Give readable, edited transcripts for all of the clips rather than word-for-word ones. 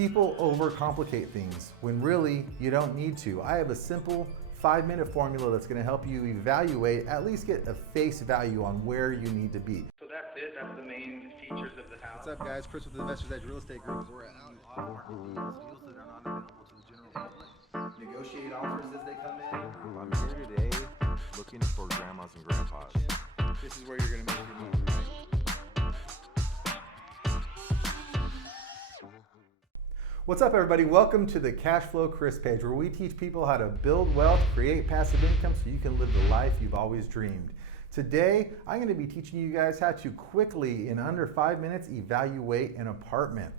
People overcomplicate things when really you don't need to. I have a simple 5-minute formula that's going to help you evaluate, at least get a face value on where you need to be. So that's it. That's the main features of the house. What's up, guys? Chris with the Investors Edge Real Estate Group. We're out deals that are not available to the general public. Negotiate offers as they come in. I'm here today looking for grandmas and grandpas. This is where you're going to make your move, right? What's up, everybody? Welcome to the Cashflow Kris page, where we teach people how to build wealth, create passive income so you can live the life you've always dreamed. Today, I'm going to be teaching you guys how to quickly, in under 5 minutes, evaluate an apartment.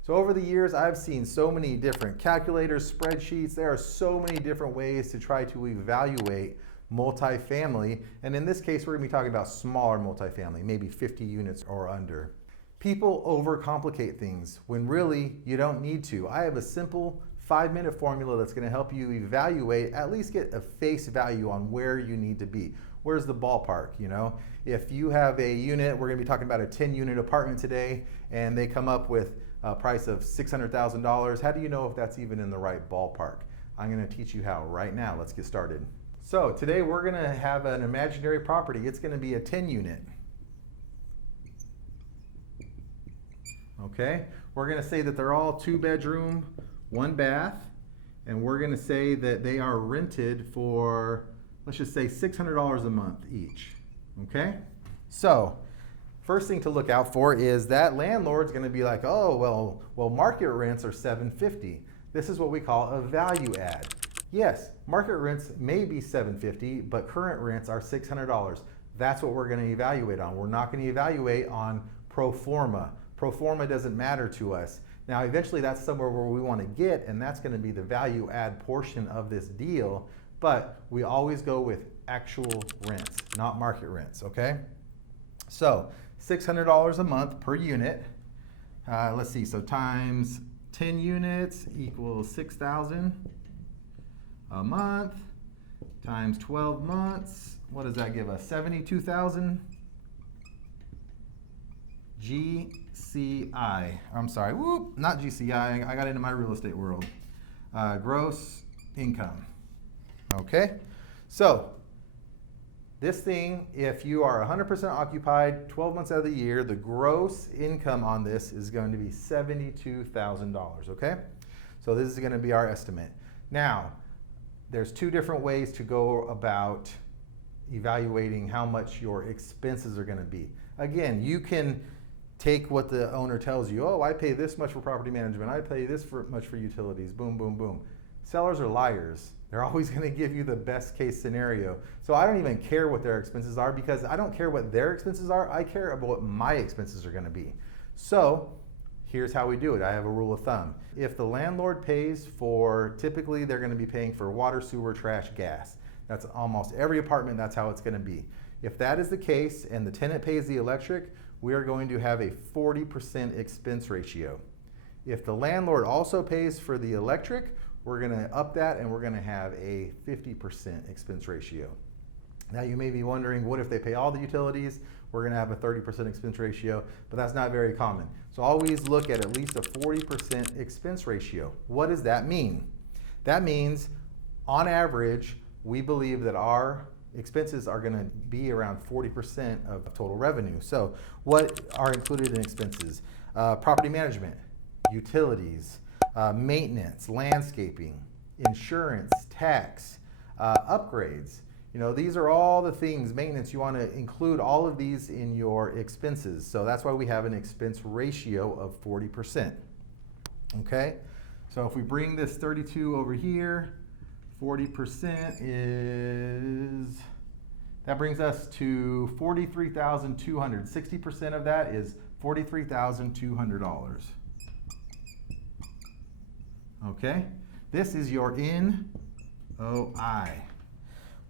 So over the years, I've seen so many different calculators, spreadsheets. There are so many different ways to try to evaluate multifamily. And in this case, we're going to be talking about smaller multifamily, maybe 50 units or under. People overcomplicate things when really you don't need to. I have a simple 5-minute formula that's going to help you evaluate, at least get a face value on where you need to be. Where's the ballpark, you know? If you have a unit, we're going to be talking about a 10-unit apartment today, and they come up with a price of $600,000. How do you know if that's even in the right ballpark? I'm going to teach you how right now. Let's get started. So today we're going to have an imaginary property. It's going to be a 10-unit. Okay, we're going to say that they're all 2-bedroom, 1 bath, and we're going to say that they are rented for, let's just say $600 a month each. Okay, so first thing to look out for is that landlord's going to be like, oh, well, market rents are $750. This is what we call a value add. Yes, market rents may be $750, but current rents are $600. That's what we're going to evaluate on. We're not going to evaluate on pro forma. Pro forma doesn't matter to us. Now, eventually that's somewhere where we want to get, and that's going to be the value add portion of this deal, but we always go with actual rents, not market rents, okay? So $600 a month per unit. Let's see, so times 10 units equals $6,000 a month, times 12 months. What does that give us? $72,000. GCI, I'm sorry, not GCI, I got into my real estate world. Gross income, okay? So, this thing, if you are 100% occupied, 12 months out of the year, the gross income on this is going to be $72,000, okay? So this is gonna be our estimate. Now, there's 2 different ways to go about evaluating how much your expenses are gonna be. Again, you can take what the owner tells you. Oh, I pay this much for property management. I pay this much for utilities. Boom, boom, boom. Sellers are liars. They're always going to give you the best case scenario. So I don't even care what their expenses are, because I don't care what their expenses are. I care about what my expenses are going to be. So here's how we do it. I have a rule of thumb. If the landlord pays for, typically they're going to be paying for water, sewer, trash, gas. That's almost every apartment. That's how it's going to be. If that is the case and the tenant pays the electric, we are going to have a 40% expense ratio. If the landlord also pays for the electric, we're going to up that and we're going to have a 50% expense ratio. Now you may be wondering, what if they pay all the utilities? We're going to have a 30% expense ratio, but that's not very common. So always look at least a 40% expense ratio. What does that mean? That means, on average, we believe that our expenses are going to be around 40% of total revenue. So what are included in expenses? Property management, utilities, maintenance, landscaping, insurance, tax, upgrades. You know, these are all the things, maintenance, you want to include all of these in your expenses. So that's why we have an expense ratio of 40%. Okay? So if we bring this 32 over here, 40% is, that brings us to $43,200. 60% of that is $43,200. Okay? This is your NOI.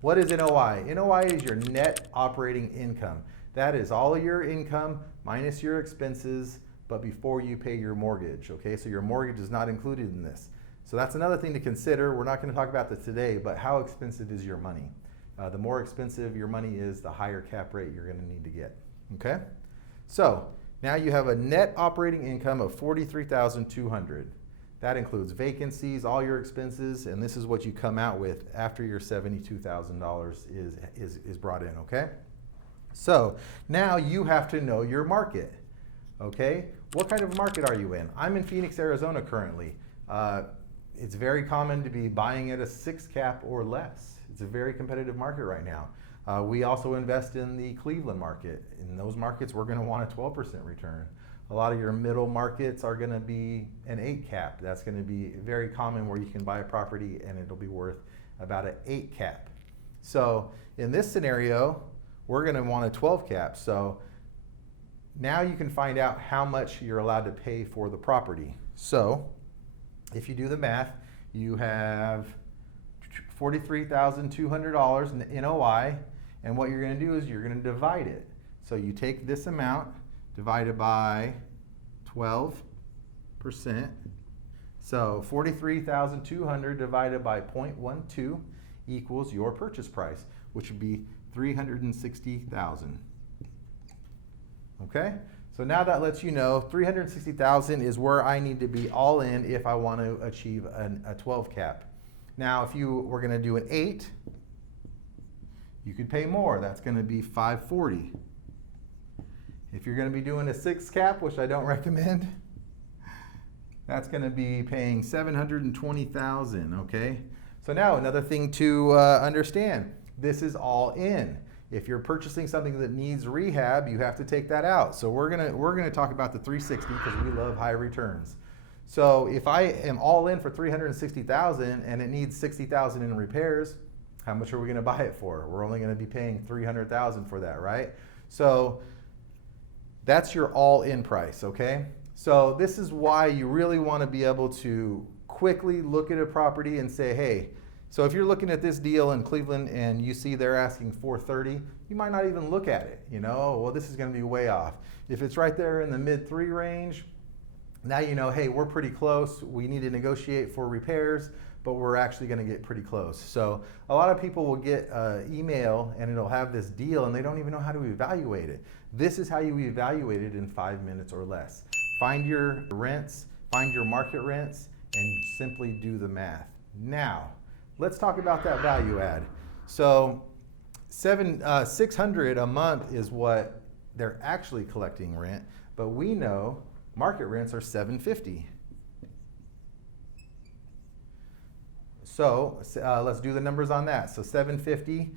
What is NOI? NOI is your net operating income. That is all your income minus your expenses, but before you pay your mortgage, okay? So your mortgage is not included in this. So that's another thing to consider. We're not going to talk about this today, but how expensive is your money? The more expensive your money is, the higher cap rate you're going to need to get, okay? So now you have a net operating income of $43,200. That includes vacancies, all your expenses, and this is what you come out with after your $72,000 is brought in, okay? So now you have to know your market, okay? What kind of market are you in? I'm in Phoenix, Arizona currently. It's very common to be buying at a 6 cap or less. It's a very competitive market right now. We also invest in the Cleveland market. In those markets, we're gonna want a 12% return. A lot of your middle markets are gonna be an 8 cap. That's gonna be very common where you can buy a property and it'll be worth about an 8 cap. So in this scenario, we're gonna want a 12 cap. So now you can find out how much you're allowed to pay for the property. So if you do the math, you have $43,200 in NOI, and what you're gonna do is you're gonna divide it. So you take this amount divided by 12%. So 43,200 divided by 0.12 equals your purchase price, which would be 360,000. Okay? So now that lets you know 360,000 is where I need to be all in if I want to achieve a 12 cap. Now, if you were going to do an 8, you could pay more. That's going to be 540. If you're going to be doing a 6 cap, which I don't recommend, that's going to be paying 720,000, okay? So now another thing to understand, this is all in. If you're purchasing something that needs rehab, you have to take that out. So we're gonna talk about the 360 because we love high returns. So if I am all in for 360,000 and it needs 60,000 in repairs, how much are we gonna buy it for? We're only gonna be paying 300,000 for that, right? So that's your all-in price, okay? So this is why you really want to be able to quickly look at a property and say, hey, so if you're looking at this deal in Cleveland and you see they're asking 430, you might not even look at it. You know, well, this is going to be way off. If it's right there in the mid-3 range, now you know, hey, we're pretty close. We need to negotiate for repairs, but we're actually going to get pretty close. So a lot of people will get an email and it'll have this deal and they don't even know how to evaluate it. This is how you evaluate it in 5 minutes or less. Find your rents, find your market rents, and simply do the math. Now, let's talk about that value add. So $600 a month is what they're actually collecting rent, but we know market rents are $750. So let's do the numbers on that. So $750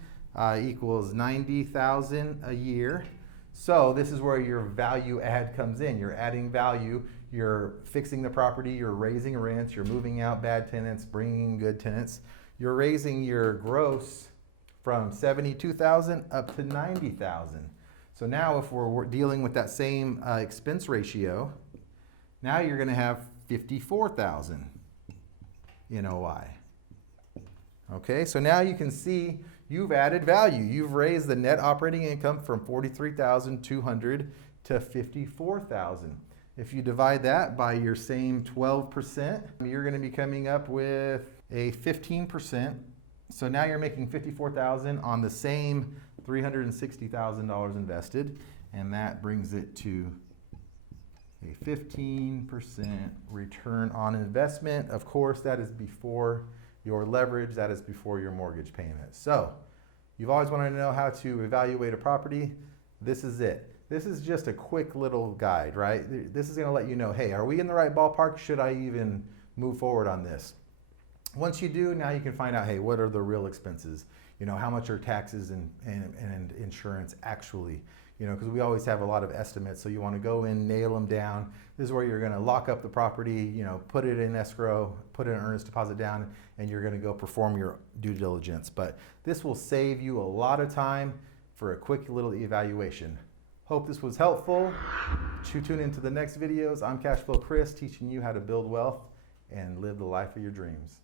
equals $90,000 a year. So this is where your value add comes in. You're adding value, you're fixing the property, you're raising rents, you're moving out bad tenants, bringing in good tenants. You're raising your gross from 72,000 up to 90,000. So now if we're dealing with that same expense ratio, now you're gonna have 54,000 in OI. Okay, so now you can see you've added value. You've raised the net operating income from 43,200 to 54,000. If you divide that by your same 12%, you're gonna be coming up with a 15%. So now you're making 54,000 on the same $360,000 invested, and that brings it to a 15% return on investment. Of course, that is before your leverage, that is before your mortgage payment. So you've always wanted to know how to evaluate a property. This is it. This is just a quick little guide, right? This is gonna let you know, hey, are we in the right ballpark? Should I even move forward on this? Once you do, now you can find out, hey, what are the real expenses? You know, how much are taxes and insurance actually? You know, because we always have a lot of estimates, so you want to go in, nail them down. This is where you're going to lock up the property, you know, put it in escrow, put an earnest deposit down, and you're going to go perform your due diligence. But this will save you a lot of time for a quick little evaluation. Hope this was helpful. Tune into the next videos. I'm Cashflow Kris, teaching you how to build wealth and live the life of your dreams.